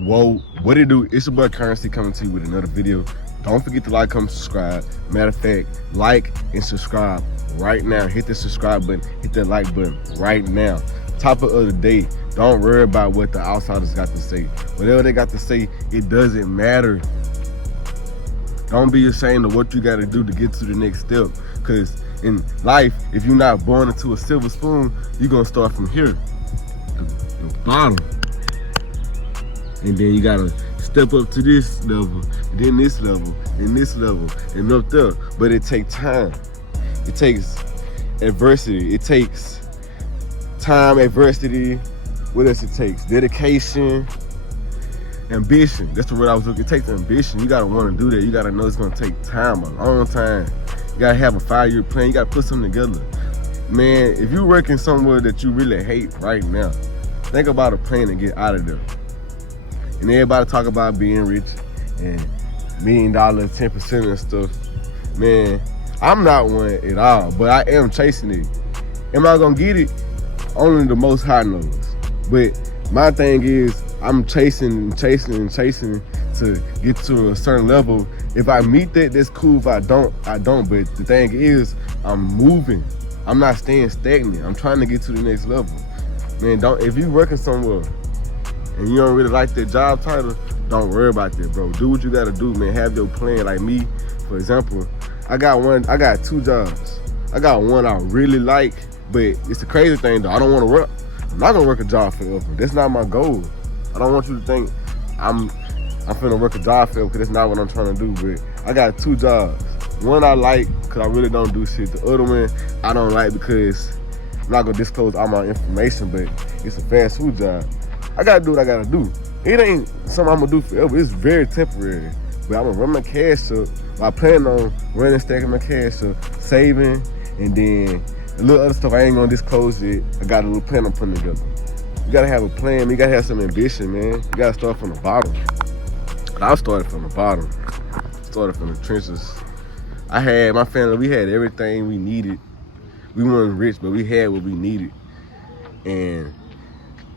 Whoa, what it do? It's your boy Currency coming to you with another video. Don't forget to like, comment, subscribe. Matter of fact, like and subscribe right now. Hit the subscribe button, hit that like button right now. Topic of the day, don't worry about what the outsiders got to say. Whatever they got to say, it doesn't matter. Don't be ashamed of what you got to do to get to the next step. Because in life, if you're not born into a silver spoon, you're going to start from here, the bottom. And then you gotta step up to this level, then this level, and this level, and up there. But it takes time. It takes adversity. It takes time, adversity. What else it takes? Dedication, ambition. That's the word I was looking. It takes ambition. You gotta want to do that. You gotta know it's gonna take time, a long time. You gotta have a 5-year plan. You gotta put something together. Man, if you're working somewhere that you really hate right now, think about a plan to get out of there. And everybody talk about being rich and $1 million, 10% and stuff. Man, I'm not one at all, but I am chasing it. Am I gonna get it? Only the Most High knows. But my thing is, I'm chasing to get to a certain level. If I meet that, that's cool. If I don't, I don't. But the thing is, I'm moving. I'm not staying stagnant. I'm trying to get to the next level. Man, if you working somewhere and you don't really like that job title, don't worry about that, bro. Do what you gotta do, man. Have your plan. Like me, for example, I got 2 jobs. I got one I really like, but it's the crazy thing though. I don't wanna work. I'm not gonna work a job forever. That's not my goal. I don't want you to think I'm finna work a job forever, because that's not what I'm trying to do. But I got 2 jobs. One I like, because I really don't do shit. The other one I don't like because I'm not gonna disclose all my information, but it's a fast food job. I gotta do what I gotta do. It ain't something I'm gonna do forever. It's very temporary. But I'm gonna run my cash up. I plan on running, stacking my cash up, saving, and then a little other stuff I ain't gonna disclose yet. I got a little plan I'm putting together. You gotta have a plan, man. You gotta have some ambition, man. You gotta start from the bottom. I started from the bottom. Started from the trenches. I had my family, we had everything we needed. We weren't rich, but we had what we needed. And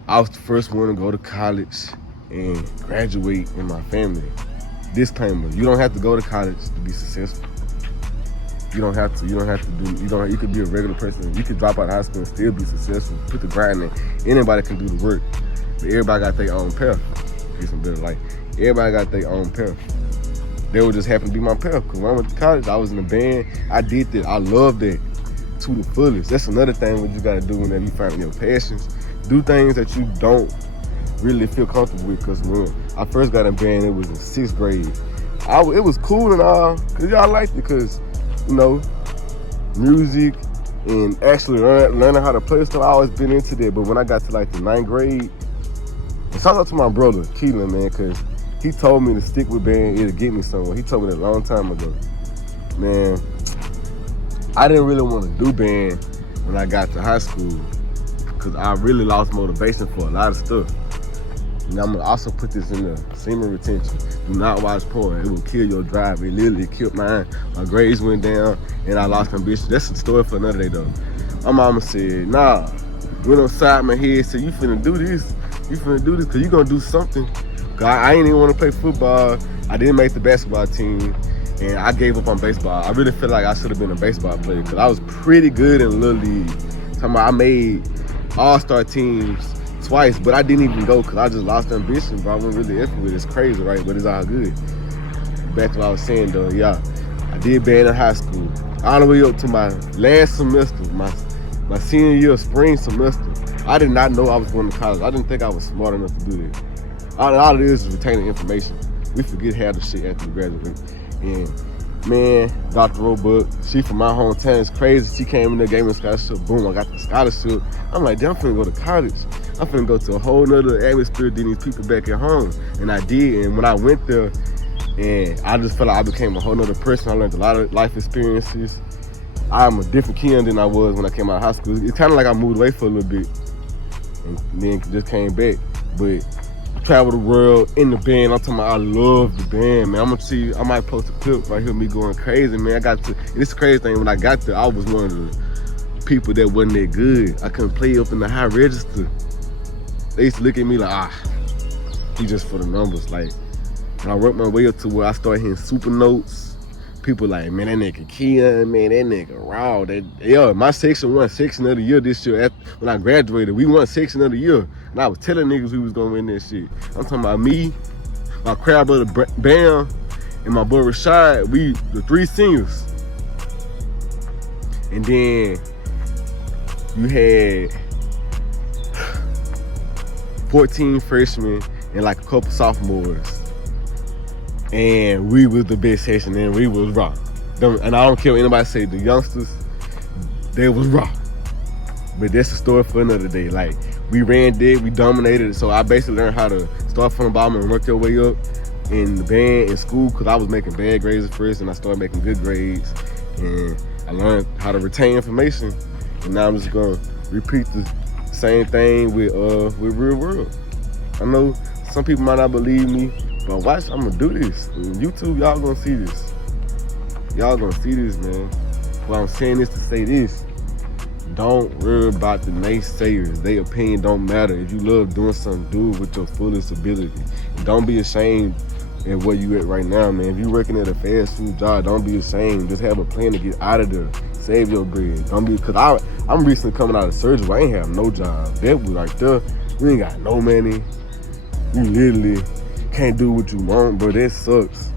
I was the first one to go to college and graduate in my family. Disclaimer, you don't have to go to college to be successful. You don't have to you could be a regular person. You could drop out of high school and still be successful. Put the grind in. Anybody can do the work. But everybody got their own path. Get some better life. Everybody got their own path. They would just happen to be my path. Because when I went to college, I was in a band. I did that. I loved that to the fullest. That's another thing what you gotta do whenever you find your passions. Do things that you don't really feel comfortable with. Because when I first got in band, it was in 6th grade. It was cool and all, because y'all liked it, because, you know, music and actually learning how to play stuff, I always been into that. But when I got to like the 9th grade, and shout out to my brother, Keelan, man, because he told me to stick with band, it'll get me somewhere. He told me that a long time ago. Man, I didn't really want to do band when I got to high school, because I really lost motivation for a lot of stuff. And I'm gonna also put this in the semen retention. Do not watch porn. It will kill your drive. It literally killed mine. My grades went down and I lost ambition. That's a story for another day though. My mama said, nah, went upside my head, said, you finna do this. You finna do this because you gonna do something. Cause I ain't even want to play football. I didn't make the basketball team. And I gave up on baseball. I really feel like I should have been a baseball player, because I was pretty good in Little League. I made all-star teams twice, but I didn't even go because I just lost ambition, but I wasn't really effing with it. It's crazy, right? But it's all good. Back to what I was saying though, yeah. I did band in high school. All the way up to my last semester, my senior year, spring semester. I did not know I was going to college. I didn't think I was smart enough to do that. All it is retaining information. We forget half the shit after we graduate. And man, Dr. Roebuck, she from my hometown, it's crazy. She came in there, gave me a scholarship. Boom, I got the scholarship. I'm like, damn, I'm finna go to college. I'm finna go to a whole nother atmosphere than these people back at home. And I did. And when I went there, and I just felt like I became a whole nother person. I learned a lot of life experiences. I'm a different kid than I was when I came out of high school. It's kind of like I moved away for a little bit and then just came back. But I traveled the world in the band. I'm talking about I love the band, man. I'm gonna see, I might post a clip right here of me going crazy, man. And it's the crazy thing, when I got there, I was one of the people that wasn't that good. I couldn't play up in the high register. They used to look at me like, It's just for the numbers. Like, when I worked my way up to where I started hitting super notes, people like, man, that nigga Keon, man, that nigga raw. My section won section of the year this year. When I graduated, we won section of the year. And I was telling niggas we was gonna win that shit. I'm talking about me, my crab brother Bam, and my boy Rashad, we the 3 seniors. And then you had 14 freshmen and like a couple sophomores. And we was the best section and we was raw. And I don't care what anybody say, the youngsters, they was raw. But that's a story for another day. Like, we ran dead, we dominated. So I basically learned how to start from the bottom and work your way up in the band, in school, because I was making bad grades at first and I started making good grades. And I learned how to retain information. And now I'm just gonna repeat the same thing with real world. I know some people might not believe me, but watch, I'm gonna do this. On YouTube, y'all gonna see this. Y'all gonna see this, man. Well, I'm saying this to say this. Don't worry about the naysayers. Their opinion don't matter. If you love doing something, do it with your fullest ability. And don't be ashamed at where you at right now, man. If you working at a fast food job, don't be ashamed. Just have a plan to get out of there. Save your bread. Don't be, cause I'm recently coming out of surgery. I ain't have no job. That was right there. You ain't got no money. You literally can't do what you want, bro. That sucks.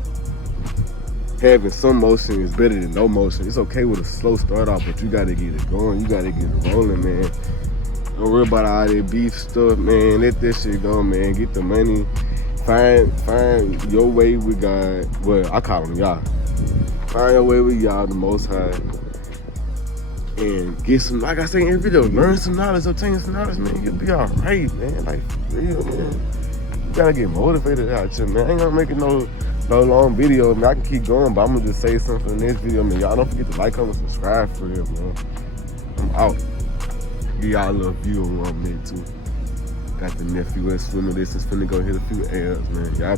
Having some motion is better than no motion. It's okay with a slow start off, but you gotta get it going. You gotta get it rolling, man. Don't worry about all that beef stuff, man. Let that shit go, man. Get the money. Find your way with God. Well, I call him Yah. Find your way with Yah, the Most High. And get some, like I say in every video, learn some knowledge, obtain some knowledge, man. You'll be all right, man. Like, for real, man. You gotta get motivated out here, man. I ain't gonna make it no long video, man. I can keep going, but I'm gonna just say something in this video, man. Y'all don't forget to like, comment, subscribe for real, man. I'm out. Give y'all a little view on what I'm into. Got the nephew at swimming lessons, finna go hit a few airs, man. Y'all